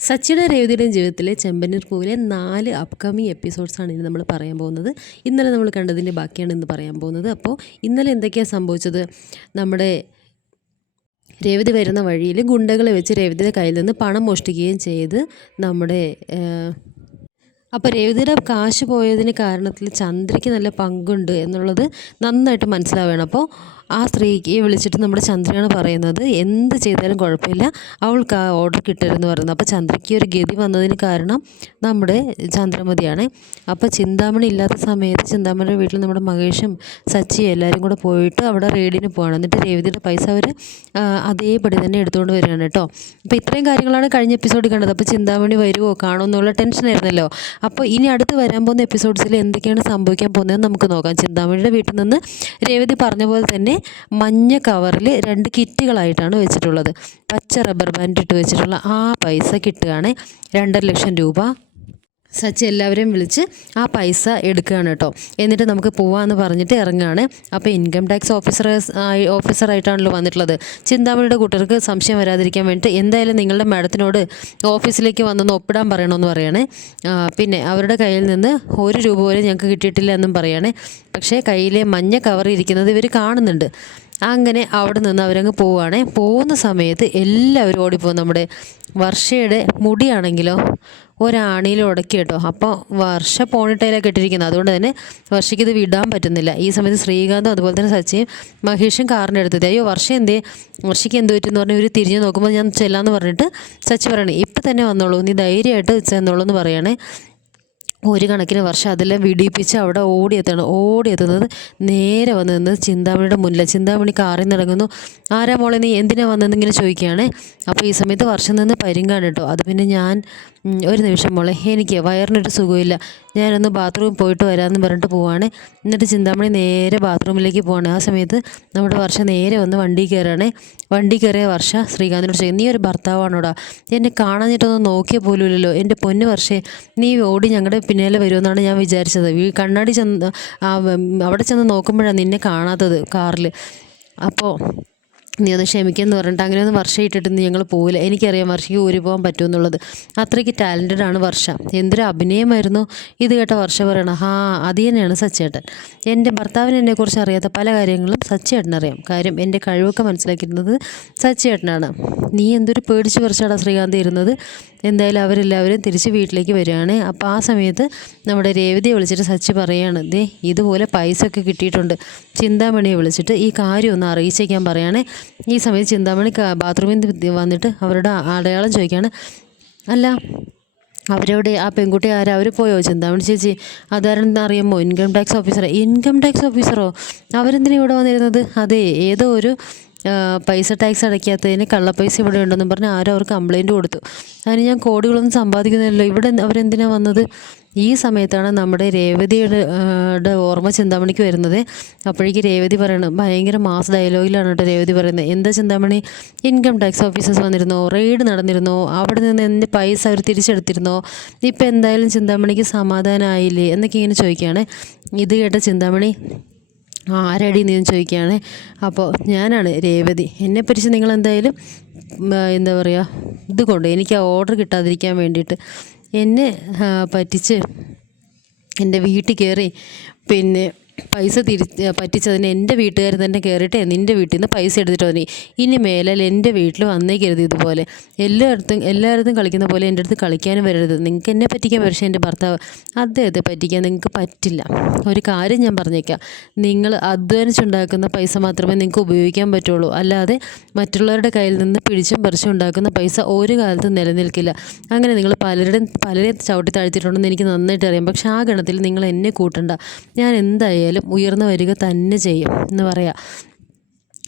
സച്ചിയുടെ രേവതിയുടെയും ജീവിതത്തിലെ ചെമ്പന്നീർ പൂവിലെ നാല് അപ്കമിങ് എപ്പിസോഡ്സാണ് ഇനി നമ്മൾ പറയാൻ പോകുന്നത്. ഇന്നലെ നമ്മൾ കണ്ടതിന്റെ ബാക്കിയാണ് ഇന്ന് പറയാൻ പോകുന്നത്. അപ്പോൾ ഇന്നലെ എന്തൊക്കെയാണ് സംഭവിച്ചത്? നമ്മുടെ രേവതി വരുന്ന വഴിയിൽ ഗുണ്ടകളെ വെച്ച് രേവതിയുടെ കയ്യിൽ നിന്ന് പണം മോഷ്ടിക്കുകയും ചെയ്ത് നമ്മുടെ അപ്പോൾ രേവതിയുടെ കാശ് പോയതിന് കാരണത്തിൽ ചന്ദ്രയ്ക്ക് നല്ല പങ്കുണ്ട് എന്നുള്ളത് നന്നായിട്ട് മനസ്സിലാവുകയാണ്. അപ്പോൾ ആ സ്ത്രീക്ക് വിളിച്ചിട്ട് നമ്മുടെ ചന്ദ്രയാണ് പറയുന്നത് എന്ത് ചെയ്താലും കുഴപ്പമില്ല. അവൾക്ക് ആ ഓർഡർ കിട്ടരുതെന്ന് പറയുന്നത് അപ്പോൾ ചന്ദ്രയ്ക്ക് ഒരു ഗതി വന്നതിന് കാരണം നമ്മുടെ ചന്ദ്രമതിയാണ്. അപ്പോൾ ചിന്താമണി ഇല്ലാത്ത സമയത്ത് ചിന്താമണിയുടെ വീട്ടിൽ നമ്മുടെ മഹേഷും സച്ചിയും എല്ലാവരും കൂടെ പോയിട്ട് അവിടെ റെയ്ഡിന് പോവാണ്. എന്നിട്ട് രേവതിയുടെ പൈസ അവർ അതേപടി തന്നെ എടുത്തുകൊണ്ട് വരികയാണ് കേട്ടോ. അപ്പോൾ ഇത്രയും കാര്യങ്ങളാണ് കഴിഞ്ഞ എപ്പിസോഡിൽ കണ്ടത്. അപ്പോൾ ചിന്താമണി വരുമോ കാണുമോ എന്നുള്ള ടെൻഷനായിരുന്നല്ലോ അപ്പോൾ ഇനി അടുത്ത് വരാൻ പോകുന്ന എപ്പിസോഡ്സിൽ എന്തൊക്കെയാണ് സംഭവിക്കാൻ പോകുന്നതെന്ന് നമുക്ക് നോക്കാം. ചിന്താമണിയുടെ വീട്ടിൽ നിന്ന് രേവതി പറഞ്ഞ പോലെ തന്നെ മഞ്ഞ കവറിൽ രണ്ട് കിറ്റുകളായിട്ടാണ് വെച്ചിട്ടുള്ളത്. പച്ച റബ്ബർ ബാൻഡ് ഇട്ട് വെച്ചിട്ടുള്ള ആ പൈസ കിട്ടുകയാണ് രണ്ടര ലക്ഷം രൂപ. സച്ചി എല്ലാവരെയും വിളിച്ച് ആ പൈസ എടുക്കുകയാണ് കേട്ടോ. എന്നിട്ട് നമുക്ക് പോവാമെന്ന് പറഞ്ഞിട്ട് ഇറങ്ങുകയാണ്. അപ്പോൾ ഇൻകം ടാക്സ് ഓഫീസർ ഓഫീസറായിട്ടാണല്ലോ വന്നിട്ടുള്ളത്. ചിന്താമണിയുടെ കൂട്ടർക്ക് സംശയം വരാതിരിക്കാൻ വേണ്ടിയിട്ട് എന്തായാലും നിങ്ങളുടെ മാഡത്തിനോട് ഓഫീസിലേക്ക് വന്നൊന്ന് ഒപ്പിടാൻ പറയണമെന്ന് പറയണേ. ആ, പിന്നെ അവരുടെ കയ്യിൽ നിന്ന് ഒരു രൂപ പോലും ഞങ്ങൾക്ക് കിട്ടിയിട്ടില്ല എന്നും പറയണേ. പക്ഷേ കയ്യിലെ മഞ്ഞ കവർ ഇരിക്കുന്നത് ഇവർ കാണുന്നുണ്ട്. അങ്ങനെ അവിടെ നിന്ന് അവരങ്ങ് പോവുകയാണ്. പോകുന്ന സമയത്ത് എല്ലാവരും ഓടിപ്പോകും നമ്മുടെ വർഷയുടെ മുടിയാണെങ്കിലോ ഒരാണിയിൽ ഉടക്കി കേട്ടോ അപ്പോൾ വർഷ പോണിട്ടയിലൊക്കെ ഇട്ടിരിക്കുന്നത് അതുകൊണ്ട് തന്നെ വർഷയ്ക്ക് ഇത് വിടാൻ പറ്റുന്നില്ല. ഈ സമയത്ത് ശ്രീകാന്തും അതുപോലെ തന്നെ സച്ചിയും മഹേഷും കാറിന്റെ അടുത്തത് അയ്യോ വർഷ എന്തേ? വർഷയ്ക്ക് എന്ത് പറ്റുമെന്ന് പറഞ്ഞ് ഇവർ തിരിഞ്ഞ് നോക്കുമ്പോൾ ഞാൻ ചെല്ലാമെന്ന് പറഞ്ഞിട്ട് സച്ചി പറയണേ ഇപ്പം തന്നെ വന്നോളൂ. നീ ധൈര്യമായിട്ട് ചെന്നോളൂ എന്ന് പറയണേ. ഒരു കണക്കിന് വർഷം അതെല്ലാം വിടിപ്പിച്ച് അവിടെ ഓടിയെത്തണം ഓടിയെത്തുന്നത് നേരെ വന്ന് നിന്ന് ചിന്താമണിയുടെ മുന്നിൽ ചിന്താമണി കാറിൽ നിന്നിറങ്ങുന്നു ആരാ മോളെ നീ? എന്തിനാ വന്നതെന്ന് ഇങ്ങനെ ചോദിക്കുകയാണ്? അപ്പോൾ ഈ സമയത്ത് വർഷം നിന്ന് പരിങ്ങാണ് കേട്ടോ അത് പിന്നെ ഞാൻ ഒരു നിമിഷം മോളെ എനിക്ക് വയറിനൊരു സുഖമില്ല ഞാനൊന്ന് ബാത്റൂമിൽ പോയിട്ട് വരാമെന്ന് പറഞ്ഞിട്ട് പോവാണ്. എന്നിട്ട് ചിന്താമണി നേരെ ബാത്റൂമിലേക്ക് പോവാണ്. ആ സമയത്ത് നമ്മുടെ വർഷ നേരെ വന്ന് വണ്ടി കയറുകയാണ് വണ്ടി കയറിയ വർഷ ശ്രീകാന്തിനോട് ചോദിക്കും നീ ഒരു ഭർത്താവാണോടാ? എന്നെ കാണാഞ്ഞിട്ടൊന്നും നോക്കിയ പോലുമില്ലല്ലോ. എന്റെ പൊന്നു വർഷേ നീ ഓടി ഞങ്ങളുടെ പിന്നാലെ വരുമെന്നാണ് ഞാൻ വിചാരിച്ചത്. കണ്ണാടി ചെന്ന് അവിടെ ചെന്ന് നോക്കുമ്പോഴാണ് നിന്നെ കാണാത്തത് കാറിൽ അപ്പോൾ നീ ഒന്ന് ക്ഷമിക്കുമെന്ന് പറഞ്ഞിട്ട് അങ്ങനെ ഒന്ന് വർഷം ഇട്ടിട്ട് ഞങ്ങൾ പോവില്ല. എനിക്കറിയാം വർഷയ്ക്ക് ഊരി പോകാൻ പറ്റുമെന്നുള്ളത്. അത്രയ്ക്ക് ടാലന്റഡ് ആണ് വർഷ. എന്തൊരു അഭിനയമായിരുന്നു ഇത് കേട്ട വർഷ പറയണം. ഹാ അത് തന്നെയാണ് സച്ചേട്ടൻ. എന്റെ ഭർത്താവിന് എന്നെക്കുറിച്ച് അറിയാത്ത പല കാര്യങ്ങളും സച്ചേട്ടനറിയാം കാര്യം എന്റെ കഴിവൊക്കെ മനസ്സിലാക്കിയിരുന്നത് സച്ചേട്ടനാണ്. നീ എന്തൊരു പേടിച്ച് പറിച്ചാടാ ശ്രീകാന്ത് ഇരുന്നത്. എന്തായാലും അവരെല്ലാവരും തിരിച്ച് വീട്ടിലേക്ക് വരികയാണ്. അപ്പോൾ ആ സമയത്ത് നമ്മുടെ രേവതിയെ വിളിച്ചിട്ട് സച്ചി പറയാണ് ദേ ഇതുപോലെ പൈസ ഒക്കെ കിട്ടിയിട്ടുണ്ട്. ചിന്താമണിയെ വിളിച്ചിട്ട് ഈ കാര്യം ഒന്ന് അറിയിച്ചേക്കാൻ പറയാണ്. ഈ സമയത്ത് ചിന്താമണി ബാത്റൂമിൽ നിന്ന് വന്നിട്ട് അവരുടെ അടയാളം ചോദിക്കുകയാണ്. അല്ല അവരവിടെ ആ പെൺകുട്ടി ആരാ? അവർ പോയോ? ചിന്താമണി ചേച്ചി അതാരെന്ന് അറിയാമോ? Income tax officer income tax ഓഫീസറോ അവരെന്തിനാണ് ഇവിടെ വന്നിരുന്നത്? അതെ ഏതോ ഒരു പൈസ ടാക്സ് അടയ്ക്കാത്തതിന് കള്ളപ്പൈസ ഇവിടെ ഉണ്ടെന്ന് പറഞ്ഞ് ആരോ അവർക്ക് കംപ്ലയിന്റ് കൊടുത്തു. അതിന് ഞാൻ കോടികളൊന്നും സമ്പാദിക്കുന്നില്ലല്ലോ. ഇവിടെ അവരെന്തിനാണ് വന്നത്? ഈ സമയത്താണ് നമ്മുടെ രേവതിയുടെ ഓർമ്മ ചിന്താമണിക്ക് വരുന്നത്. അപ്പോഴേക്ക് രേവതി പറയണം ഭയങ്കര മാസ് ഡയലോഗിലാണ് കേട്ടോ രേവതി പറയുന്നത്. എന്താ ചിന്താമണി? ഇൻകം ടാക്സ് ഓഫീസേഴ്സ് വന്നിരുന്നോ? റെയ്ഡ് നടന്നിരുന്നോ? അവിടെ നിന്ന് എന്റെ പൈസ അവർ തിരിച്ചെടുത്തിരുന്നോ? ഇപ്പം എന്തായാലും ചിന്താമണിക്ക് സമാധാനമായില്ലേ എന്നൊക്കെ ഇങ്ങനെ ചോദിക്കുകയാണ്. ഇത് കേട്ട ചിന്താമണി ആരടി നീ ചോദിക്കുകയാണ്. അപ്പോൾ ഞാനാണ് രേവതി. എന്നെ പറ്റിച്ച് നിങ്ങൾ എന്തായാലും എന്താ പറയുക ഇത് കൊണ്ട് എനിക്ക് ആ ഓർഡർ കിട്ടാതിരിക്കാൻ വേണ്ടിയിട്ട് എന്നെ പറ്റിച്ച് എന്റെ വീട്ടിൽ കയറി പിന്നെ പൈസ തിരി പറ്റിച്ചതിന് എന്റെ വീട്ടുകാർ തന്നെ കയറിയിട്ട് നിന്റെ വീട്ടിൽ നിന്ന് പൈസ എടുത്തിട്ട് വന്നി. ഇനി മേലാൽ എന്റെ വീട്ടിൽ വന്നേക്കരുത് ഇതുപോലെ. എല്ലായിടത്തും എല്ലായിടത്തും കളിക്കുന്ന പോലെ എന്റെ അടുത്ത് കളിക്കാനും വരരുത്. നിങ്ങൾക്ക് എന്നെ പറ്റിക്കാൻ പക്ഷേ എന്റെ ഭർത്താവ് അദ്ദേഹത്തെ പറ്റിക്കാൻ നിങ്ങൾക്ക് പറ്റില്ല. ഒരു കാര്യം ഞാൻ പറഞ്ഞേക്കാം. നിങ്ങൾ അധ്വാനിച്ചുണ്ടാക്കുന്ന പൈസ മാത്രമേ നിങ്ങൾക്ക് ഉപയോഗിക്കാൻ പറ്റുള്ളൂ. അല്ലാതെ മറ്റുള്ളവരുടെ കയ്യിൽ നിന്ന് പിടിച്ചും പറിച്ചും ഉണ്ടാക്കുന്ന പൈസ ഒരു കാലത്തും നിലനിൽക്കില്ല. അങ്ങനെ നിങ്ങൾ പലരുടെയും പലരെ ചവിട്ടി താഴ്ത്തിയിട്ടുണ്ടെന്ന് എനിക്ക് നന്നായിട്ട് അറിയാം. പക്ഷേ ആ ഗണത്തിൽ നിങ്ങൾ എന്നെ കൂട്ടണ്ട. ഞാൻ എന്തായാലും ഉയർന്നു വരിക തന്നെ ചെയ്യും എന്ന് പറയാം.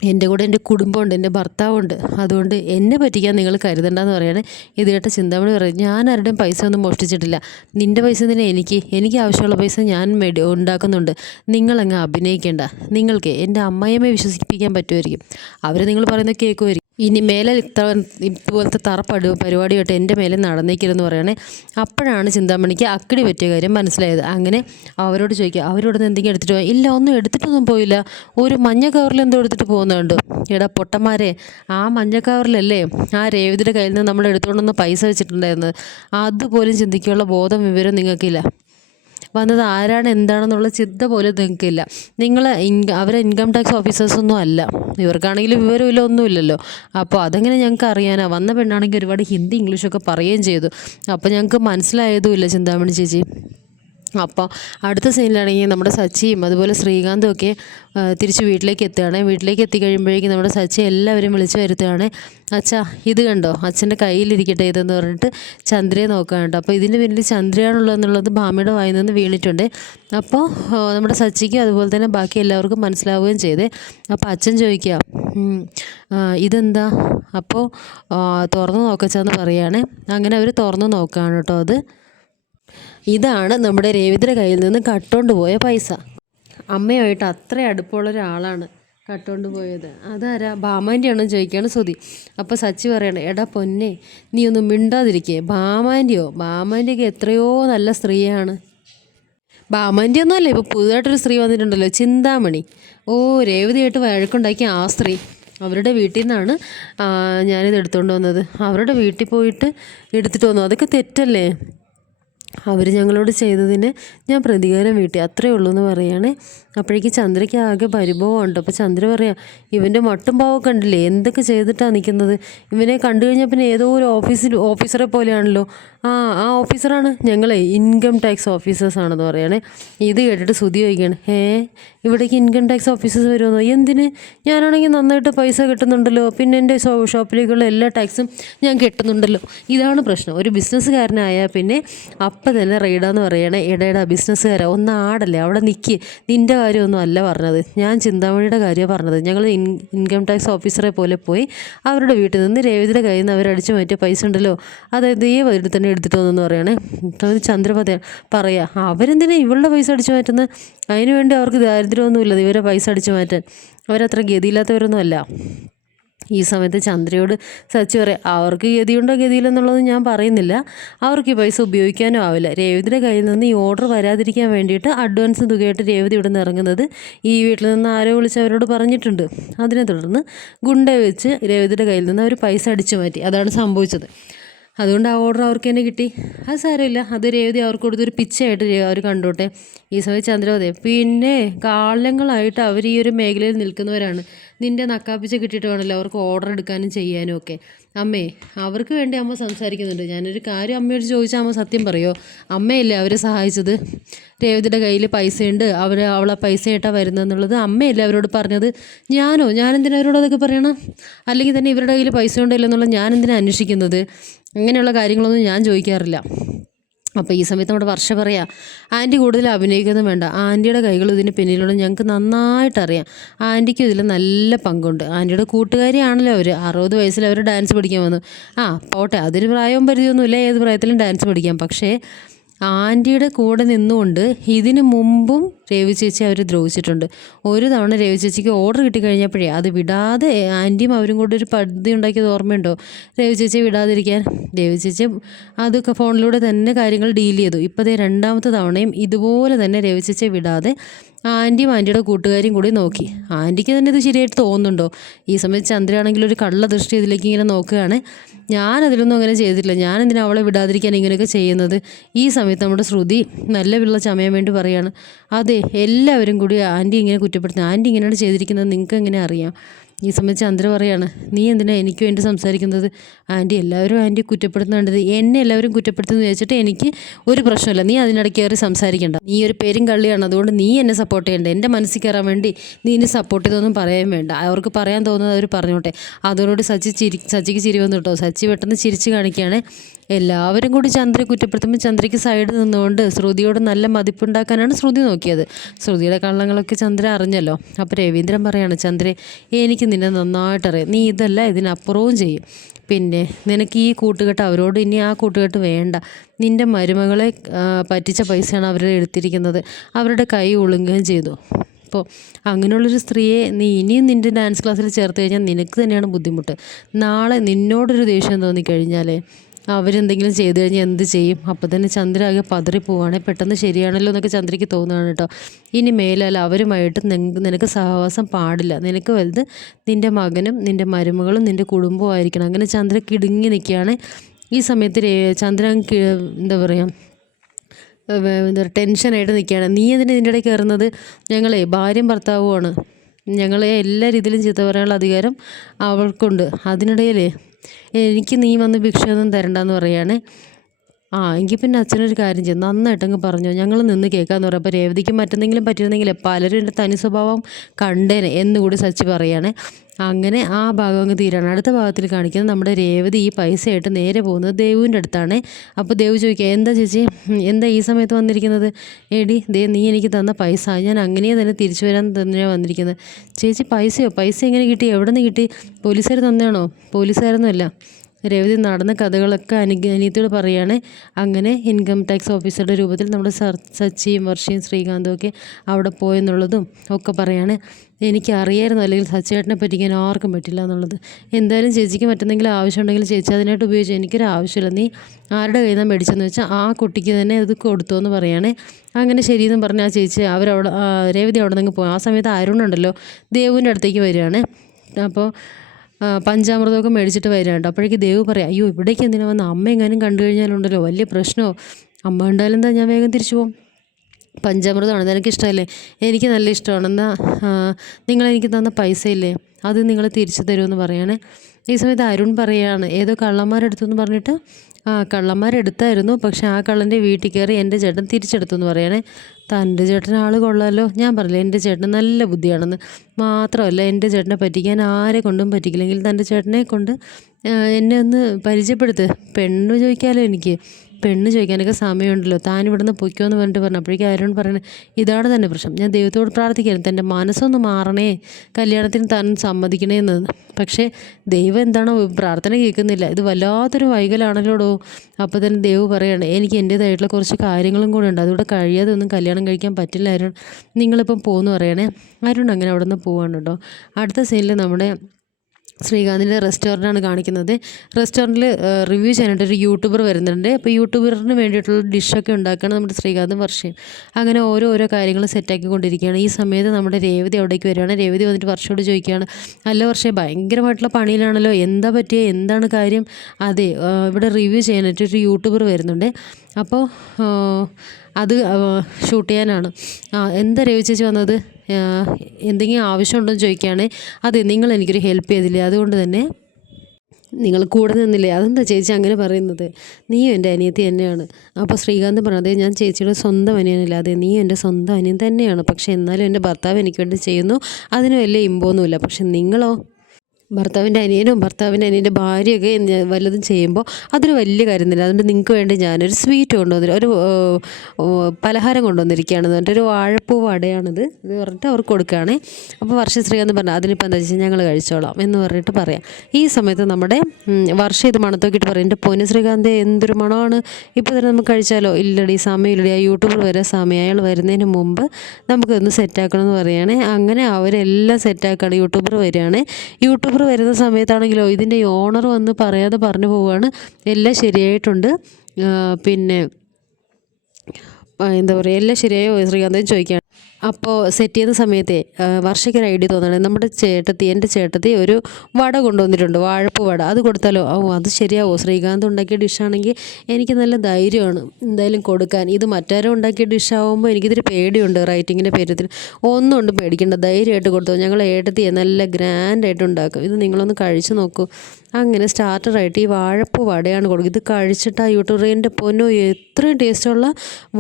എന്റെ കൂടെ എന്റെ കുടുംബമുണ്ട് എന്റെ ഭർത്താവുണ്ട്. അതുകൊണ്ട് എന്നെ പറ്റിക്കാൻ നിങ്ങൾ കരുതണ്ടെന്ന് പറയാണ് ഇത് കേട്ട ചിന്താമണി പറയും ഞാൻ ആരുടെയും പൈസ ഒന്നും മോഷ്ടിച്ചിട്ടില്ല. നിന്റെ പൈസ തന്നെ എനിക്ക്. എനിക്ക് ആവശ്യമുള്ള പൈസ ഞാൻ മേടി ഉണ്ടാക്കുന്നുണ്ട്. നിങ്ങളങ്ങ് അഭിനയിക്കേണ്ട. നിങ്ങൾക്ക് എന്റെ അമ്മയമ്മയെ വിശ്വസിപ്പിക്കാൻ പറ്റുമായിരിക്കും. അവർ നിങ്ങൾ പറയുന്നത് കേൾക്കുമായിരിക്കും. ഇനി മേലെ ഇത്ര ഇതുപോലത്തെ തറ പടു പരിപാടിയായിട്ട് എന്റെ മേലെ നടന്നേക്കരുതെന്ന് പറയണേ. അപ്പോഴാണ് ചിന്താമണിക്ക് അക്കിടി പറ്റിയ കാര്യം മനസ്സിലായത്. അങ്ങനെ അവരോട് ചോദിക്കുക അവരോട് എന്തെങ്കിലും എടുത്തിട്ട് പോയി ഇല്ല ഒന്നും എടുത്തിട്ടൊന്നും പോയില്ല. ഒരു മഞ്ഞ കവറിൽ എന്തോ എടുത്തിട്ട് പോകുന്നുണ്ട്. എടാ പൊട്ടന്മാരെ ആ മഞ്ഞ കവറിലല്ലേ ആ രേവതിയുടെ കയ്യിൽ നിന്ന് നമ്മൾ എടുത്തുകൊണ്ടൊന്ന് പൈസ വെച്ചിട്ടുണ്ടായിരുന്നത്? അതുപോലും ചിന്തിക്കാനുള്ള ബോധം വിവരം നിങ്ങൾക്കില്ല. വന്നത് ആരാണ് എന്താണെന്നുള്ള ചിന്ത പോലും നിങ്ങൾക്കില്ല. നിങ്ങൾ അവർ ഇൻകം ടാക്സ് ഓഫീസേഴ്സൊന്നും അല്ല. ഇവർക്കാണെങ്കിൽ വിവരമില്ല ഒന്നുമില്ലല്ലോ. അപ്പോൾ അതെങ്ങനെ ഞങ്ങൾക്ക് അറിയാനാണ് വന്ന പെണ്ണാണെങ്കിൽ ഒരുപാട് ഹിന്ദി ഇംഗ്ലീഷൊക്കെ പറയുകയും ചെയ്തു. അപ്പോൾ ഞങ്ങൾക്ക് മനസ്സിലായതുമില്ല ചിന്താമണി ചേച്ചി. അപ്പോൾ അടുത്ത സീനിലാണെങ്കിൽ നമ്മുടെ സച്ചിയും അതുപോലെ ശ്രീകാന്തും ഒക്കെ തിരിച്ച് വീട്ടിലേക്ക് എത്തുകയാണ്. വീട്ടിലേക്ക് എത്തിക്കഴിയുമ്പോഴേക്കും നമ്മുടെ സച്ചി എല്ലാവരും വിളിച്ചു വരുത്തുകയാണ്. അച്ഛാ ഇത് കണ്ടോ? അച്ഛന്റെ കയ്യിലിരിക്കട്ടെ ഇതെന്ന് പറഞ്ഞിട്ട് ചന്ദ്രയെ നോക്കുകയാണ് അപ്പോൾ ഇതിന് പിന്നിൽ ചന്ദ്രയാണുള്ളതെന്നുള്ളത് ഭാമിയുടെ വായിൽ നിന്ന് വീണിട്ടുണ്ട്. അപ്പോൾ നമ്മുടെ സച്ചിക്ക് അതുപോലെ തന്നെ ബാക്കി എല്ലാവർക്കും മനസ്സിലാവുകയും ചെയ്തേ. അപ്പോൾ അച്ഛൻ ചോദിക്കുക ഇതെന്താ? അപ്പോൾ തുറന്ന് നോക്കച്ചാന്ന് പറയുകയാണ്. അങ്ങനെ അവർ തുറന്ന് നോക്കുകയാണ് കേട്ടോ അത്. ഇതാണ് നമ്മുടെ രേവിദ്ര കയ്യിൽ നിന്ന് കട്ടോണ്ട് പോയ പൈസ. അമ്മയായിട്ട് അത്ര അടുപ്പമുള്ള ഒരാളാണ് കട്ടോണ്ട് പോയത്. അതാരാ? ഭാമാന്റെയാണോ ചോദിക്കുകയാണ് ശ്രുതി അപ്പോൾ സച്ചി പറയണേ എടാ പൊന്നെ നീ ഒന്നും മിണ്ടാതിരിക്കേ. ഭാമാന്റെയോ ഭാമാന്റെയൊക്കെ എത്രയോ നല്ല സ്ത്രീയാണ്. ഭാമാന്റെ ഒന്നും അല്ല ഇപ്പോൾ പുതുതായിട്ടൊരു സ്ത്രീ വന്നിട്ടുണ്ടല്ലോ ചിന്താമണി. ഓ രേവതിയായിട്ട് വഴക്കുണ്ടാക്കിയ ആ സ്ത്രീ. അവരുടെ വീട്ടിൽ നിന്നാണ് ഞാനിത് എടുത്തുകൊണ്ട് വന്നത്. അവരുടെ വീട്ടിൽ പോയിട്ട് എടുത്തിട്ട് വന്നു. അതൊക്കെ തെറ്റല്ലേ? അവർ ഞങ്ങളോട് ചെയ്തതിന് ഞാൻ പ്രതികാരം വീട്ടി. അത്രേ ഉള്ളൂ എന്ന് പറയുകയാണ് അപ്പോഴേക്ക് ചന്ദ്രയ്ക്ക് ആകെ പരിഭവമുണ്ട്. അപ്പോൾ ചന്ദ്ര പറയാം ഇവന്റെ മട്ടും പാവം കണ്ടില്ലേ? എന്തൊക്കെ ചെയ്തിട്ടാണ് നിൽക്കുന്നത് ഇവനെ കണ്ടു കഴിഞ്ഞാൽ പിന്നെ ഏതോ ഒരു ഓഫീസിൽ ഓഫീസറെ പോലെയാണല്ലോ. ആ ആ ഓഫീസറാണ് ഞങ്ങളെ ഇൻകം ടാക്സ് ഓഫീസേഴ്സാണെന്ന് പറയണേ. ഇത് കേട്ടിട്ട് ശ്രുതി ചോദിക്കുകയാണ് ഏ ഇവിടേക്ക് ഇൻകം ടാക്സ് ഓഫീസേഴ്സ് വരുമെന്നോ? എന്തിന്? ഞാനാണെങ്കിൽ നന്നായിട്ട് പൈസ കിട്ടുന്നുണ്ടല്ലോ. പിന്നെ എന്റെ ഷോപ്പിലേക്കുള്ള എല്ലാ ടാക്സും ഞാൻ കിട്ടുന്നുണ്ടല്ലോ. ഇതാണ് പ്രശ്നം. ഒരു ബിസിനസ്സുകാരനായാൽ പിന്നെ അപ്പം തന്നെ റെയ്ഡാന്ന് പറയണേ ഇടയുടെ ബിസിനസ്സുകാരാ ഒന്ന് ആടല്ലേ അവിടെ നിൽക്കി നിന്റെ കാര്യമൊന്നും അല്ല പറഞ്ഞത്. ഞാൻ ചിന്താമണിയുടെ കാര്യമാണ് പറഞ്ഞത്. ഞങ്ങൾ ഇൻ ഇൻകം ടാക്സ് ഓഫീസറെ പോലെ പോയി അവരുടെ വീട്ടിൽ നിന്ന് രേവതിയുടെ കയ്യിൽ നിന്ന് അവരടിച്ചു മാറ്റിയ പൈസ ഉണ്ടല്ലോ അതായത് ഈ വീട്ടിൽ തന്നെ എടുത്തിട്ട് വന്നെന്ന് പറയണേ. ചന്ദ്രപതി ചന്ദ്രപത പറയാ അവരെന്തിനാ ഇവളുടെ പൈസ അടിച്ചു മാറ്റുന്നത് അതിനുവേണ്ടി അവർക്ക് അവർക്ക് ദാരിദ്ര്യമൊന്നുമില്ല ഇവരെ പൈസ അടിച്ചു മാറ്റാൻ. അവരത്ര ഗതിയില്ലാത്തവരൊന്നും അല്ല ഈ സമയത്ത് ചന്ദ്രയോട് സച്ചി പറയാം അവർക്ക് ഗതിയുണ്ടോ ഗതിയില്ലെന്നുള്ളത് ഞാൻ പറയുന്നില്ല. അവർക്ക് ഈ പൈസ ഉപയോഗിക്കാനും ആവില്ല. രേവതിയുടെ കയ്യിൽ നിന്ന് ഈ ഓർഡർ വരാതിരിക്കാൻ വേണ്ടിയിട്ട് അഡ്വാൻസ് തുകയായിട്ട് രേവതി ഇവിടെ നിന്ന് ഇറങ്ങുന്നത് ഈ വീട്ടിൽ നിന്ന് ആരോ വിളിച്ച് അവരോട് പറഞ്ഞിട്ടുണ്ട്. അതിനെ തുടർന്ന് ഗുണ്ട വെച്ച് രേവതിയുടെ കയ്യിൽ നിന്ന് അവർ പൈസ അടിച്ചു മാറ്റി. അതാണ് സംഭവിച്ചത്. അതുകൊണ്ട് ആ ഓർഡർ അവർക്ക് തന്നെ കിട്ടി. അത് സാരമില്ല. അത് രേവതി അവർക്ക് കൊടുത്തൊരു പിച്ചയായിട്ട് അവർ കണ്ടോട്ടെ ഈ സമയത്ത് ചന്ദ്രവതെ പിന്നെ കാലങ്ങളായിട്ട് അവർ ഈ ഒരു മേഖലയിൽ നിൽക്കുന്നവരാണ്. നിന്റെ നക്കാപ്പിച്ച കിട്ടിയിട്ട് വേണമല്ലോ അവർക്ക് ഓർഡർ എടുക്കാനും ചെയ്യാനും ഒക്കെ. അമ്മേ അവർക്ക് വേണ്ടി അമ്മ സംസാരിക്കുന്നുണ്ട്. ഞാനൊരു കാര്യം അമ്മയോട് ചോദിച്ചാൽ അമ്മ സത്യം പറയുമോ അമ്മയല്ലേ അവരെ സഹായിച്ചത്? രേവതിയുടെ കയ്യിൽ പൈസയുണ്ട്. അവർ അവളെ പൈസ ആയിട്ടാണ് വരുന്നതെന്നുള്ളത് അമ്മയല്ലേ അവരോട് പറഞ്ഞത്? ഞാനോ? ഞാനെന്തിനാ അവരോട് അതൊക്കെ പറയണം? അല്ലെങ്കിൽ തന്നെ ഇവരുടെ കയ്യിൽ പൈസ ഉണ്ടല്ലോ എന്നുള്ളത് ഞാൻ എന്തിനാ അന്വേഷിക്കുന്നത്? അങ്ങനെയുള്ള കാര്യങ്ങളൊന്നും ഞാൻ ചോദിക്കാറില്ല. അപ്പോൾ ഈ സമയത്ത് നമ്മുടെ വർഷ പറയാ ആന്റി കൂടുതൽ അഭിനയിക്കൊന്നും വേണ്ട. ആന്റിയുടെ കൈകൾ ഇതിന് പിന്നിലുള്ള ഞങ്ങൾക്ക് നന്നായിട്ടറിയാം ആന്റിക്കും ഇതിൽ നല്ല പങ്കുണ്ട്. ആന്റിയുടെ കൂട്ടുകാരിയാണല്ലോ അവർ അറുപത് വയസ്സിൽ അവർ ഡാൻസ് പഠിക്കാൻ വന്നു. ആ പോട്ടെ. അതിന് പ്രായവും പരിധിയൊന്നുമില്ല. ഏത് പ്രായത്തിലും ഡാൻസ് പഠിക്കാം. പക്ഷേ ആന്റിയുടെ കൂടെ നിന്നുകൊണ്ട് ഇതിനു മുമ്പും രവി ചേച്ചി അവർ ദ്രോഹിച്ചിട്ടുണ്ട്. ഒരു തവണ രവി ചേച്ചിക്ക് ഓർഡർ കിട്ടിക്കഴിഞ്ഞപ്പോഴേ അത് വിടാതെ ആന്റിയും അവരും കൂടെ ഒരു പദ്ധതി ഉണ്ടാക്കിയത് ഓർമ്മയുണ്ടോ? രവി ചേച്ചിയെ വിടാതിരിക്കാൻ. രവി ചേച്ചി അതൊക്കെ ഫോണിലൂടെ തന്നെ കാര്യങ്ങൾ ഡീൽ ചെയ്തു. ഇപ്പോൾ ദേ രണ്ടാമത്തെ തവണയും ഇതുപോലെ തന്നെ രവി ചേച്ചിയെ വിടാതെ ആന്റിയും ആന്റിയുടെ കൂട്ടുകാരും കൂടി നോക്കി. ആന്റിക്ക് തന്നെ ഇത് ശരിയായിട്ട് തോന്നുന്നുണ്ടോ? ഈ സമയത്ത് ചന്ദ്രയാണെങ്കിൽ ഒരു കള്ള ദൃഷ്ടി ഇതിലേക്ക് ഇങ്ങനെ നോക്കുകയാണ്. ഞാൻ അതിലൊന്നും അങ്ങനെ ചെയ്തിട്ടില്ല. ഞാൻ എന്തിനാ അവളെ വിടാതിരിക്കാൻ ഇങ്ങനെയൊക്കെ ചെയ്യുന്നത്? ഈ സമയത്ത് നമ്മുടെ ശ്രുതി നല്ല പിള്ള ചമയാൻ വേണ്ടി പറയാണ്. അതെ എല്ലാവരും കൂടി ആന്റി ഇങ്ങനെ കുറ്റപ്പെടുത്തുന്നത് ആന്റി ഇങ്ങനെയാണ് ചെയ്തിരിക്കുന്നത് നിങ്ങൾക്ക് എങ്ങനെ അറിയാം? ഈ സംബന്ധിച്ച് ചന്ദ്ര പറയാണ് നീ എന്തിനാ എനിക്ക് വേണ്ടി സംസാരിക്കുന്നത്? ആന്റി എല്ലാവരും ആന്റി കുറ്റപ്പെടുത്തുന്നുണ്ടത് എന്നെ എല്ലാവരും കുറ്റപ്പെടുത്തുന്നു വെച്ചിട്ട് എനിക്ക് ഒരു പ്രശ്നമില്ല. നീ അതിനിടയ്ക്ക് കയറി സംസാരിക്കണ്ട. നീ ഒരു പേരും കള്ളിയാണ്. അതുകൊണ്ട് നീ എന്നെ സപ്പോർട്ട് ചെയ്യണ്ട. എന്റെ മനസ്സിൽ കയറാൻ വേണ്ടി നീ എന്നെ സപ്പോർട്ട് ചെയ്തൊന്നും പറയാൻ വേണ്ട. അവർക്ക് പറയാൻ തോന്നുന്നത് അവർ പറഞ്ഞോട്ടെ. അതോടുകൂടി സച്ചി ചിരി സച്ചിക്ക് ചിരി വന്നു കേട്ടോ. സച്ചി പെട്ടെന്ന് ചിരിച്ച് കാണിക്കുകയാണ്. എല്ലാവരും കൂടി ചന്ദ്രയെ കുറ്റപ്പെടുത്തുമ്പോൾ ചന്ദ്രയ്ക്ക് സൈഡ് നിന്നുകൊണ്ട് ശ്രുതിയോട് നല്ല മതിപ്പുണ്ടാക്കാനാണ് ശ്രുതി നോക്കിയത്. ശ്രുതിയുടെ കള്ളങ്ങളൊക്കെ ചന്ദ്ര അറിഞ്ഞല്ലോ. അപ്പോൾ രവീന്ദ്രൻ പറയാണ് ചന്ദ്രേ എനിക്ക് നിന്നെ നന്നായിട്ടറിയാം. നീ ഇതല്ല ഇതിനപ്പുറവും ചെയ്യും. പിന്നെ നിനക്ക് ഈ കൂട്ടുകെട്ട് അവരോട് ഇനി ആ കൂട്ടുകെട്ട് വേണ്ട. നിന്റെ മരുമകളെ പറ്റിച്ച പൈസയാണ് അവർ എടുത്തിരിക്കുന്നത്. അവരുടെ കൈ ഒളുങ്ങുകയും ചെയ്തു. അപ്പോൾ അങ്ങനെയുള്ളൊരു സ്ത്രീയെ നീ ഇനിയും നിന്റെ ഡാൻസ് ക്ലാസ്സിൽ ചേർത്ത് കഴിഞ്ഞാൽ നിനക്ക് തന്നെയാണ് ബുദ്ധിമുട്ട്. നാളെ നിന്നോടൊരു ദേഷ്യം തോന്നിക്കഴിഞ്ഞാൽ അവരെന്തെങ്കിലും ചെയ്തു കഴിഞ്ഞാൽ എന്ത് ചെയ്യും? അപ്പോൾ തന്നെ ചന്ദ്ര ആകെ പതറിപ്പോവാണ്. പെട്ടെന്ന് ശരിയാണല്ലോ എന്നൊക്കെ ചന്ദ്രയ്ക്ക് തോന്നുകയാണ് കേട്ടോ. ഇനി മേലാൽ അവരുമായിട്ട് നിനക്ക് സഹവാസം പാടില്ല. നിനക്ക് വലുത് നിന്റെ മകനും നിന്റെ മരുമകളും നിന്റെ കുടുംബവും ആയിരിക്കണം. അങ്ങനെ ചന്ദ്ര കിടുങ്ങി നിൽക്കുകയാണ്. ഈ സമയത്ത് ചന്ദ്ര എന്താ പറയുക എന്താ ടെൻഷനായിട്ട് നിൽക്കുകയാണ്. നീ എന്തിനാണ് ഇതിന്റെ ഇടയിൽ കയറുന്നത്? ഞങ്ങളെ ഭാര്യയും ഭർത്താവുമാണ്. ഞങ്ങളെ എല്ലാ രീതിയിലും ചീത്ത പറയാനുള്ള അധികാരം അവൾക്കുണ്ട്. അതിനിടയിൽ എനിക്ക് നീ വന്ന് ഭിക്ഷയൊന്നും തരണ്ടെന്ന് പറയുകയാണ് ആ എങ്കിൽ പിന്നെ അച്ഛനൊരു കാര്യം ചെയ്യും. നന്നായിട്ടങ്ങ് പറഞ്ഞു. ഞങ്ങൾ നിന്ന് കേൾക്കാമെന്ന് പറയാം അപ്പോൾ രേവതിക്ക് മറ്റെന്തെങ്കിലും പറ്റിയിരുന്നെങ്കിൽ പലരും എന്റെ തനി സ്വഭാവം കണ്ടേനെ എന്നുകൂടി സച്ചി പറയുകയാണ് അങ്ങനെ ആ ഭാഗം അങ്ങ് തീരാണ്. അടുത്ത ഭാഗത്തിൽ കാണിക്കുന്നത് നമ്മുടെ രേവതി ഈ പൈസയായിട്ട് നേരെ പോകുന്നത് ദേവുവിന്റെ അടുത്താണ്. അപ്പോൾ ദേവ് ചോദിക്കുക എന്താ ചേച്ചി? എന്താ ഈ സമയത്ത് വന്നിരിക്കുന്നത്? എടി ദേ നീ എനിക്ക് തന്ന പൈസ. ഞാൻ അങ്ങനെ തന്നെ തിരിച്ചു വരാൻ തന്നെയാണ് വന്നിരിക്കുന്നത്. ചേച്ചി പൈസയോ? പൈസ എങ്ങനെ കിട്ടി? എവിടെ നിന്ന് കിട്ടി? പോലീസുകാർ തന്നെയാണോ? പോലീസുകാരൊന്നുമല്ല രേവതി നടന്ന കഥകളൊക്കെ അനി അനിയത്തോട് പറയുകയാണ് അങ്ങനെ ഇൻകം ടാക്സ് ഓഫീസറുടെ രൂപത്തിൽ നമ്മുടെ സർ സച്ചിയും വർഷയും ശ്രീകാന്തും ഒക്കെ അവിടെ പോയെന്നുള്ളതും ഒക്കെ പറയാണ്. എനിക്ക് അറിയായിരുന്നു അല്ലെങ്കിൽ സച്ചേട്ടനെ പറ്റിക്കാൻ ആർക്കും പറ്റില്ല എന്നുള്ളത്. എന്തായാലും ചേച്ചിക്ക് മറ്റെന്തെങ്കിലും ആവശ്യമുണ്ടെങ്കിൽ ചേച്ചി അതിനായിട്ട് ഉപയോഗിച്ചു എനിക്കൊരു ആവശ്യമില്ല. നീ ആരുടെ കയ്യിൽ നിന്ന് മേടിച്ചെന്ന് വെച്ചാൽ ആ കുട്ടിക്ക് തന്നെ അത് കൊടുത്തു എന്ന് പറയുകയാണെ അങ്ങനെ ശരിയെന്ന് പറഞ്ഞ് ആ ചേച്ചി അവരവിടെ രേവതി അവിടെ നിന്ന് പോകും ആ സമയത്ത് അരുണുണ്ടല്ലോ ദേവുവിന്റെ അടുത്തേക്ക് വരികയാണ്. അപ്പോൾ പഞ്ചാമൃതമൊക്കെ മേടിച്ചിട്ട് വരികയുണ്ട് അപ്പോഴേക്ക് ദേവ് പറയാം അയ്യോ ഇവിടേക്ക് എന്തിനാ വന്ന്? അമ്മ എങ്ങാനും കണ്ടു കഴിഞ്ഞാലുണ്ടല്ലോ വലിയ പ്രശ്നമോ? അമ്മ ഉണ്ടായാലും എന്താ ഞാൻ വേഗം തിരിച്ചു പോകും? പഞ്ചാമൃതമാണ്. നിനക്കിഷ്ടമല്ലേ എനിക്ക് നല്ല ഇഷ്ടമാണ്. എന്നാൽ നിങ്ങൾ എനിക്ക് തന്ന പൈസ ഇല്ലേ അത് നിങ്ങൾ തിരിച്ചു തരുമെന്ന് പറയണേ. ഈ സമയത്ത് അരുൺ പറയുകയാണ് ഏതോ കള്ളന്മാരെടുത്തു എന്ന് പറഞ്ഞിട്ട് ആ കള്ളന്മാരെടുത്തായിരുന്നു പക്ഷെ ആ കള്ളന്റെ വീട്ടിൽ കയറി എന്റെ ചേട്ടൻ തിരിച്ചെടുത്തു എന്ന് പറയണേ. തന്റെ ചേട്ടൻ ആൾ കൊള്ളാമല്ലോ ഞാൻ പറഞ്ഞില്ലേ എന്റെ ചേട്ടൻ നല്ല ബുദ്ധിയാണെന്ന്. മാത്രമല്ല എന്റെ ചേട്ടനെ പറ്റിക്കാൻ ആരെ കൊണ്ടും പറ്റിക്കില്ലെങ്കിൽ തന്റെ ചേട്ടനെ കൊണ്ട് എന്നെ ഒന്ന് പരിചയപ്പെടുത്ത്. പെണ്ണ് ചോദിക്കാമല്ലോ എനിക്ക്? പെണ്ണ് ചോദിക്കാനൊക്കെ സമയമുണ്ടല്ലോ. താൻ ഇവിടുന്ന് പൊയ്ക്കോ എന്ന് പറഞ്ഞിട്ട് പറഞ്ഞപ്പോഴേക്കും അരുൺ പറയണേ ഇതാണ് തന്നെ പ്രശ്നം. ഞാൻ ദൈവത്തോട് പ്രാർത്ഥിക്കുകയാണ്. തന്റെ മനസ്സൊന്ന് മാറണേ. കല്യാണത്തിന് താൻ സമ്മതിക്കണേ എന്ന്. പക്ഷേ ദൈവം എന്താണോ പ്രാർത്ഥന കേൾക്കുന്നില്ല. ഇത് വല്ലാത്തൊരു വൈകലാണല്ലോടോ. അപ്പോൾ തന്നെ ദൈവം പറയാണ് എനിക്ക് എന്റേതായിട്ടുള്ള കുറച്ച് കാര്യങ്ങളും കൂടെ ഉണ്ട്. അതുകൂടെ കഴിയാതെ ഒന്നും കല്യാണം കഴിക്കാൻ പറ്റില്ല അരുൺ. നിങ്ങളിപ്പം പോകുന്നു പറയണേ. അരുൺ അങ്ങനെ അവിടെ നിന്ന് പോവാണ് കേട്ടോ. അടുത്ത സീനിൽ നമ്മുടെ ശ്രീകാന്തിന്റെ റെസ്റ്റോറന്റാണ് കാണിക്കുന്നത്. റെസ്റ്റോറന്റിൽ റിവ്യൂ ചെയ്യാനായിട്ട് ഒരു യൂട്യൂബർ വരുന്നുണ്ട്. അപ്പോൾ യൂട്യൂബറിന് വേണ്ടിയിട്ടുള്ള ഡിഷൊക്കെ ഉണ്ടാക്കുകയാണ് നമ്മുടെ ശ്രീകാന്തും വർഷയും അങ്ങനെ ഓരോ ഓരോ കാര്യങ്ങൾ സെറ്റാക്കിക്കൊണ്ടിരിക്കുകയാണ്. ഈ സമയത്ത് നമ്മുടെ രേവതി അവിടേക്ക് വരികയാണ്. രേവതി വന്നിട്ട് വർഷയോട് ചോദിക്കുകയാണ് അല്ല വർഷേ ഭയങ്കരമായിട്ടുള്ള പണിയിലാണല്ലോ. എന്താ പറ്റിയ? എന്താണ് കാര്യം? അതെ ഇവിടെ റിവ്യൂ ചെയ്യാനായിട്ട് ഒരു യൂട്യൂബർ വരുന്നുണ്ട്. അപ്പോൾ അത് ഷൂട്ട് ചെയ്യാനാണ്. എന്താ രവി ചേച്ചി വന്നത്? എന്തെങ്കിലും ആവശ്യമുണ്ടോ എന്ന് ചോദിക്കുകയാണ് അതെ നിങ്ങൾ എനിക്കൊരു ഹെൽപ്പ് ചെയ്തില്ലേ? അതുകൊണ്ട് തന്നെ നിങ്ങൾ കൂടെ നിന്നില്ലേ? അതെന്താ ചേച്ചി അങ്ങനെ പറയുന്നത്? നീയും എന്റെ അനിയത്തി തന്നെയാണ്. അപ്പോൾ ശ്രീകാന്ത് പറഞ്ഞത് ഞാൻ ചേച്ചിയുടെ സ്വന്തം അനിയനല്ല. അതെ നീ എന്റെ സ്വന്തം അനിയൻ തന്നെയാണ്. പക്ഷേ എന്നാലും എന്റെ ഭർത്താവ് എനിക്ക് വേണ്ടി ചെയ്യുന്നു. അതിന് വലിയ ഇമ്പോന്നുമില്ല. പക്ഷെ നിങ്ങളോ ഭർത്താവിന്റെ അനിയനും ഭർത്താവിന്റെ അനിയന്റെ ഭാര്യയൊക്കെ വല്ലതും ചെയ്യുമ്പോൾ അതൊരു വലിയ കാര്യം തന്നെ അതുകൊണ്ട് നിങ്ങൾക്ക് വേണ്ടി ഞാനൊരു സ്വീറ്റ് കൊണ്ടുവന്നിരിക്കും ഒരു പലഹാരം കൊണ്ടുവന്നിരിക്കുകയാണ് എന്നിട്ട് ഒരു വാഴപ്പൂ വടയാണിത്. ഇത് പറഞ്ഞിട്ട് അവർക്ക് കൊടുക്കുകയാണ്. അപ്പോൾ വർഷശ്രീ എന്ന് പറഞ്ഞാൽ അതിനിപ്പോൾ എന്താ വെച്ചാൽ ഞങ്ങൾ കഴിച്ചോളാം എന്ന് പറഞ്ഞിട്ട് പറയാം. ഈ സമയത്ത് നമ്മുടെ വർഷം ഇത് മണത്തോക്കിയിട്ട് പറയും. എന്റെ പൊന്നു ശ്രീകാന്ത് എന്തൊരു മണമാണ്. ഇപ്പോൾ തന്നെ നമുക്ക് കഴിച്ചാലോ? ഇല്ലടി സമയം ഇല്ലടി ആ യൂട്യൂബിൽ വരെ സമയം അയാൾ വരുന്നതിന് മുമ്പ് നമുക്കൊന്ന് സെറ്റാക്കണം എന്ന് പറയുകയാണ്. അങ്ങനെ അവരെല്ലാം സെറ്റാക്കുകയാണ് യൂട്യൂബർ വരികയാണ്. യൂട്യൂബർ വരുന്ന സമയത്താണെങ്കിലോ ഇതിന്റെ ഓണർ വന്ന് പറയാതെ പറഞ്ഞു പോവുകയാണ്. എല്ലാം ശരിയായിട്ടുണ്ട്. പിന്നെ എന്താ പറയുക എല്ലാം ശരിയായോ ശ്രീകാന്തൻ ചോദിക്കുകയാണ് അപ്പോൾ സെറ്റ് ചെയ്യുന്ന സമയത്തെ വർഷയ്ക്ക് ഒരു ഐഡിയ തോന്നണം നമ്മുടെ ചേട്ടത്തി എന്റെ ചേട്ടത്തി ഒരു വട കൊണ്ടുവന്നിട്ടുണ്ട്. വാഴപ്പ് വട. അത് കൊടുത്താലോ? ഓ അത് ശരിയാവോ? ശ്രീകാന്ത് ഉണ്ടാക്കിയ ഡിഷാണെങ്കിൽ എനിക്ക് നല്ല ധൈര്യമാണ് എന്തായാലും കൊടുക്കാൻ. ഇത് മറ്റാരും ഉണ്ടാക്കിയ ഡിഷാവുമ്പോൾ എനിക്കിതിരി പേടിയുണ്ട് റൈറ്റിങ്ങിന്റെ പേരത്തിൽ ഒന്നും ഉണ്ട് പേടിക്കേണ്ട. ധൈര്യമായിട്ട് കൊടുത്തു. ഞങ്ങൾ ഏട്ടത്തിയെ നല്ല ഗ്രാൻഡായിട്ട് ഉണ്ടാക്കും. ഇത് നിങ്ങളൊന്ന് കഴിച്ചു നോക്കൂ. അങ്ങനെ സ്റ്റാർട്ടറായിട്ട് ഈ വാഴപ്പ് വടയാണ് കൊടുക്കുക. ഇത് കഴിച്ചിട്ട് ആ യൂട്യൂബറിന്റെ പൊന്നോ എത്രയും ടേസ്റ്റുള്ള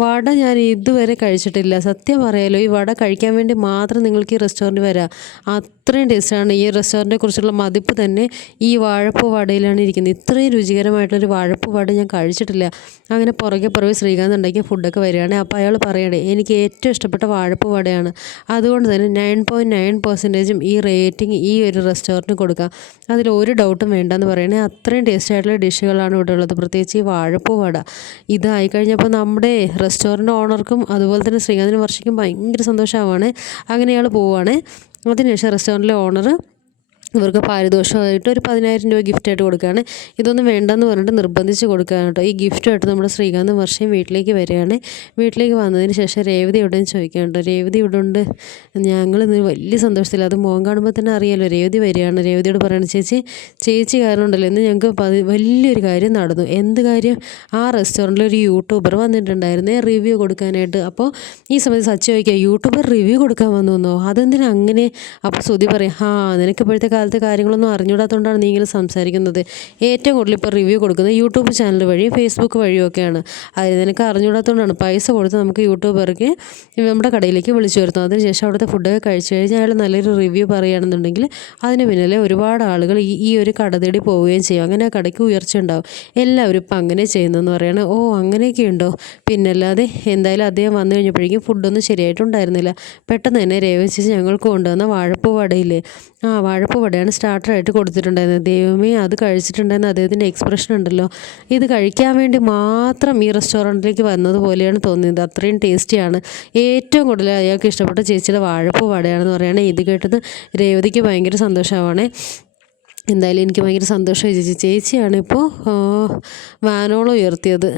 വട ഞാൻ ഇതുവരെ കഴിച്ചിട്ടില്ല. സത്യം പറയാലോ ഈ വട കഴിക്കാൻ വേണ്ടി മാത്രം നിങ്ങൾക്ക് ഈ റെസ്റ്റോറന്റ് വരാം. അത്രയും ടേസ്റ്റാണ് ഈ റെസ്റ്റോറന്റിനെ കുറിച്ചുള്ള മതിപ്പ് തന്നെ ഈ വാഴപ്പ് വടയിലാണ് ഇരിക്കുന്നത്. ഇത്രയും രുചികരമായിട്ടുള്ളൊരു വാഴപ്പ് വട ഞാൻ കഴിച്ചിട്ടില്ല. അങ്ങനെ പുറകെ പുറകെ ശ്രീകാന്ത് ഉണ്ടാക്കിയ ഫുഡൊക്കെ വരികയാണ്. അപ്പോൾ അയാൾ പറയണേ എനിക്ക് ഏറ്റവും ഇഷ്ടപ്പെട്ട വാഴപ്പ് വടയാണ്. അതുകൊണ്ട് തന്നെ നയൻ പോയിന്റ് നയൻ പെർസെന്റേജും ഈ റേറ്റിംഗ് ഈ ഒരു റെസ്റ്റോറന്റിന് കൊടുക്കാം. അതിൽ ഒരു ഡൗട്ടും വേണ്ടെന്ന് പറയണേ. അത്രയും ടേസ്റ്റ് ആയിട്ടുള്ള ഡിഷുകളാണ് ഇവിടെ ഉള്ളത്. പ്രത്യേകിച്ച് ഈ വാഴപ്പ് വട. ഇതായി കഴിഞ്ഞപ്പോൾ നമ്മുടെ റെസ്റ്റോറന്റ് ഓണർക്കും അതുപോലെ തന്നെ ശ്രീകാന്തിനും വർഷയ്ക്കും ഭയങ്കര ഭയങ്കര സന്തോഷമാവാണ് അങ്ങനെ അയാൾ പോവുകയാണ് അതിനുശേഷം റെസ്റ്റോറന്റിലെ ഓണർ ഇവർക്ക് പാരിതോഷമായിട്ട് ഒരു പതിനായിരം രൂപ ഗിഫ്റ്റായിട്ട് കൊടുക്കുകയാണ്. ഇതൊന്നും വേണ്ടെന്ന് പറഞ്ഞിട്ട് നിർബന്ധിച്ച് കൊടുക്കുകയാണ് കേട്ടോ. ഈ ഗിഫ്റ്റുമായിട്ട് നമ്മുടെ ശ്രീകാന്ത് വർഷയും വീട്ടിലേക്ക് വരികയാണ്. വീട്ടിലേക്ക് വന്നതിന് ശേഷം രേവതി എവിടെയും ചോദിക്കാൻ കേട്ടോ. രേവതി ഇവിടെ ഉണ്ട്. ഞങ്ങൾ ഇന്ന് വലിയ സന്തോഷത്തില്ല അത് മോൻ കാണുമ്പോൾ തന്നെ അറിയാലോ. രേവതി വരികയാണ്. രേവതിയോട് പറയുന്നത് ചേച്ചി ചേച്ചി കാരണം ഉണ്ടല്ലോ ഇന്ന് ഞങ്ങൾക്ക് വലിയൊരു കാര്യം നടന്നു. എന്ത് കാര്യം? ആ റെസ്റ്റോറന്റിൽ ഒരു യൂട്യൂബർ വന്നിട്ടുണ്ടായിരുന്നേ റിവ്യൂ കൊടുക്കാനായിട്ട്. അപ്പോൾ ഈ സമയത്ത് സച്ചി ചോദിക്കുക യൂട്യൂബർ റിവ്യൂ കൊടുക്കാൻ വന്നു എന്നോ? അതെന്തിനാ അങ്ങനെ? അപ്പോൾ സുതി പറയും ആ നിനക്ക് ഇപ്പോഴത്തെ കാലത്തെ കാര്യങ്ങളൊന്നും അറിഞ്ഞൂടാത്തതുകൊണ്ടാണ് നീ ഇങ്ങനെ സംസാരിക്കുന്നത്. ഏറ്റവും കൂടുതൽ ഇപ്പോൾ റിവ്യൂ കൊടുക്കുന്നത് യൂട്യൂബ് ചാനൽ വഴി ഫേസ്ബുക്ക് വഴിയൊക്കെയാണ്. അതായത് നിനക്ക് അറിഞ്ഞൂടാത്തതുകൊണ്ടാണ് പൈസ കൊടുത്ത് നമുക്ക് യൂട്യൂബർക്ക് നമ്മുടെ കടയിലേക്ക് വിളിച്ചു വരുത്തും അതിനുശേഷം അവിടുത്തെ ഫുഡൊക്കെ കഴിച്ചു കഴിഞ്ഞാൽ അയാൾ നല്ലൊരു റിവ്യൂ പറയുകയാണെന്നുണ്ടെങ്കിൽ അതിന് പിന്നിലെ ഒരുപാട് ആളുകൾ ഈ ഈ ഒരു കട തേടി പോവുകയും ചെയ്യും. അങ്ങനെ ആ കടയ്ക്ക് ഉയർച്ച ഉണ്ടാവും. എല്ലാവരും ഇപ്പം അങ്ങനെ ചെയ്യുന്നതെന്ന് പറയണേ. ഓ അങ്ങനെയൊക്കെ ഉണ്ടോ? പിന്നല്ലാതെ എന്തായാലും അദ്ദേഹം വന്നു കഴിഞ്ഞപ്പോഴേക്കും ഫുഡൊന്നും ശരിയായിട്ടുണ്ടായിരുന്നില്ല. പെട്ടെന്ന് തന്നെ രേവചേച്ചി ഞങ്ങൾക്ക് കൊണ്ടുവന്ന വാഴപ്പൂ വടയില്ലേ? ആ വാഴപ്പൂ വടയാണ് സ്റ്റാർട്ടറായിട്ട് കൊടുത്തിട്ടുണ്ടായിരുന്നത്. ദൈവമേ അത് കഴിച്ചിട്ടുണ്ടായിരുന്ന അദ്ദേഹത്തിന്റെ എക്സ്പ്രഷൻ ഉണ്ടല്ലോ. ഇത് കഴിക്കാൻ വേണ്ടി മാത്രം ഈ റെസ്റ്റോറന്റിലേക്ക് വന്നതുപോലെയാണ് തോന്നിയത്. അത്രയും ടേസ്റ്റിയാണ് ഏറ്റവും കൂടുതൽ അയാൾക്ക് ഇഷ്ടപ്പെട്ട ചേച്ചിയുടെ വാഴപ്പൂ വടയാണെന്ന് പറയുകയാണെങ്കിൽ ഇത് കേട്ടത് രേവതിക്ക് ഭയങ്കര സന്തോഷമാവാണേ. എന്തായാലും എനിക്ക് ഭയങ്കര സന്തോഷമായി ചേച്ചി. ചേച്ചിയാണ് ഇപ്പോൾ വാനോളം ഉയർത്തിയത്.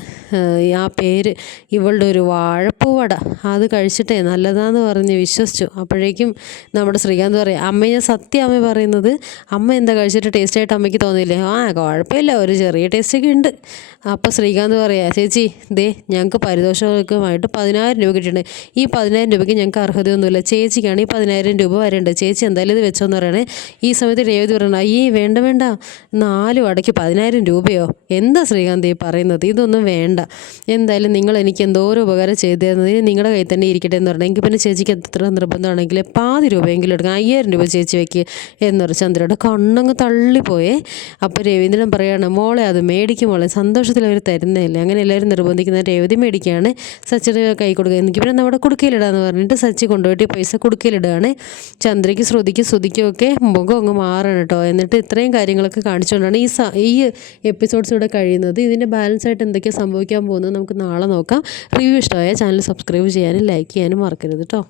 ആ പേര് ഇവളുടെ ഒരു വാഴപ്പൂവട. അത് കഴിച്ചിട്ടേ നല്ലതാന്ന് പറഞ്ഞ് വിശ്വസിച്ചു. അപ്പോഴേക്കും നമ്മുടെ ശ്രീകാന്ത് പറയും അമ്മ ഞാൻ സത്യം അമ്മ പറയുന്നത് അമ്മ എന്താ കഴിച്ചിട്ട് ടേസ്റ്റായിട്ട് അമ്മയ്ക്ക് തോന്നിയില്ലേ? ആ കുഴപ്പമില്ല. ഒരു ചെറിയ ടേസ്റ്റൊക്കെ ഉണ്ട്. അപ്പോൾ ശ്രീകാന്ത് പറയാ ചേച്ചി ദേ ഞങ്ങൾക്ക് പാരിതോഷികമായിട്ട് പതിനായിരം രൂപ കിട്ടിയിട്ടുണ്ട്. ഈ പതിനായിരം രൂപയ്ക്ക് ഞങ്ങൾക്ക് അർഹതയൊന്നുമില്ല. ചേച്ചിക്കാണ് ഈ പതിനായിരം രൂപ വരേണ്ടത് ചേച്ചി എന്തായാലും ഇത് വെച്ചോന്ന് പറയണേ. ഈ സമയത്ത് രേവതി പറയണം അയ്യേ വേണ്ട വേണ്ട. നാലും അടയ്ക്ക് പതിനായിരം രൂപയോ? എന്താ ശ്രീകാന്ത് ഈ പറയുന്നത്? ഇതൊന്നും വേണ്ട. എന്തായാലും നിങ്ങൾ എനിക്ക് എന്തോരം ഉപകാരം ചെയ്തു തരുന്നത് നിങ്ങളുടെ കയ്യിൽ തന്നെ ഇരിക്കട്ടെ എന്ന് പറഞ്ഞാൽ എനിക്ക് പിന്നെ ചേച്ചിക്ക് എത്ര നിർബന്ധമാണെങ്കിൽ പാതി രൂപയെങ്കിലും എടുക്കാം അയ്യായിരം രൂപ ചേച്ചി വയ്ക്ക് എന്ന് പറഞ്ഞു ചന്ദ്രയുടെ കണ്ണങ്ങ് തള്ളിപ്പോയേ. അപ്പോൾ രവീന്ദ്രൻ പറയുകയാണ് മോളെ അത് മേടിക്കും മോളെ. സന്തോഷത്തിൽ അവർ തരുന്നില്ല അങ്ങനെ എല്ലാവരും നിർബന്ധിക്കുന്ന രേവതി മേടിക്കുകയാണ് സച്ചിയുടെ കൈ കൊടുക്കുക. എനിക്ക് പിന്നെ നമ്മുടെ കുടുക്കയിലിടാന്ന് പറഞ്ഞിട്ട് സച്ചി കൊണ്ടുപോയിട്ട് പൈസ കുടുക്കയിലിടുകയാണ്. ചന്ദ്രയ്ക്ക് ശ്രുതിക്ക് ശ്രുതിക്കും ഒക്കെ മുഖം അങ്ങ് മാറണം കേട്ടോ. എന്നിട്ട് ഇത്രയും കാര്യങ്ങളൊക്കെ കാണിച്ചുകൊണ്ടാണ് ഈ ഈ എപ്പിസോഡ്സ് ഇവിടെ കഴിയുന്നത്. ഇതിന്റെ ബാലൻസ് ആയിട്ട് എന്തൊക്കെയാണ് സംഭവിക്കാൻ പോകുന്നത് നമുക്ക് നാളെ നോക്കാം. റിവ്യൂ ഇഷ്ടമായ ചാനൽ സബ്സ്ക്രൈബ് ചെയ്യാനും ലൈക്ക് ചെയ്യാനും മറക്കരുത് കേട്ടോ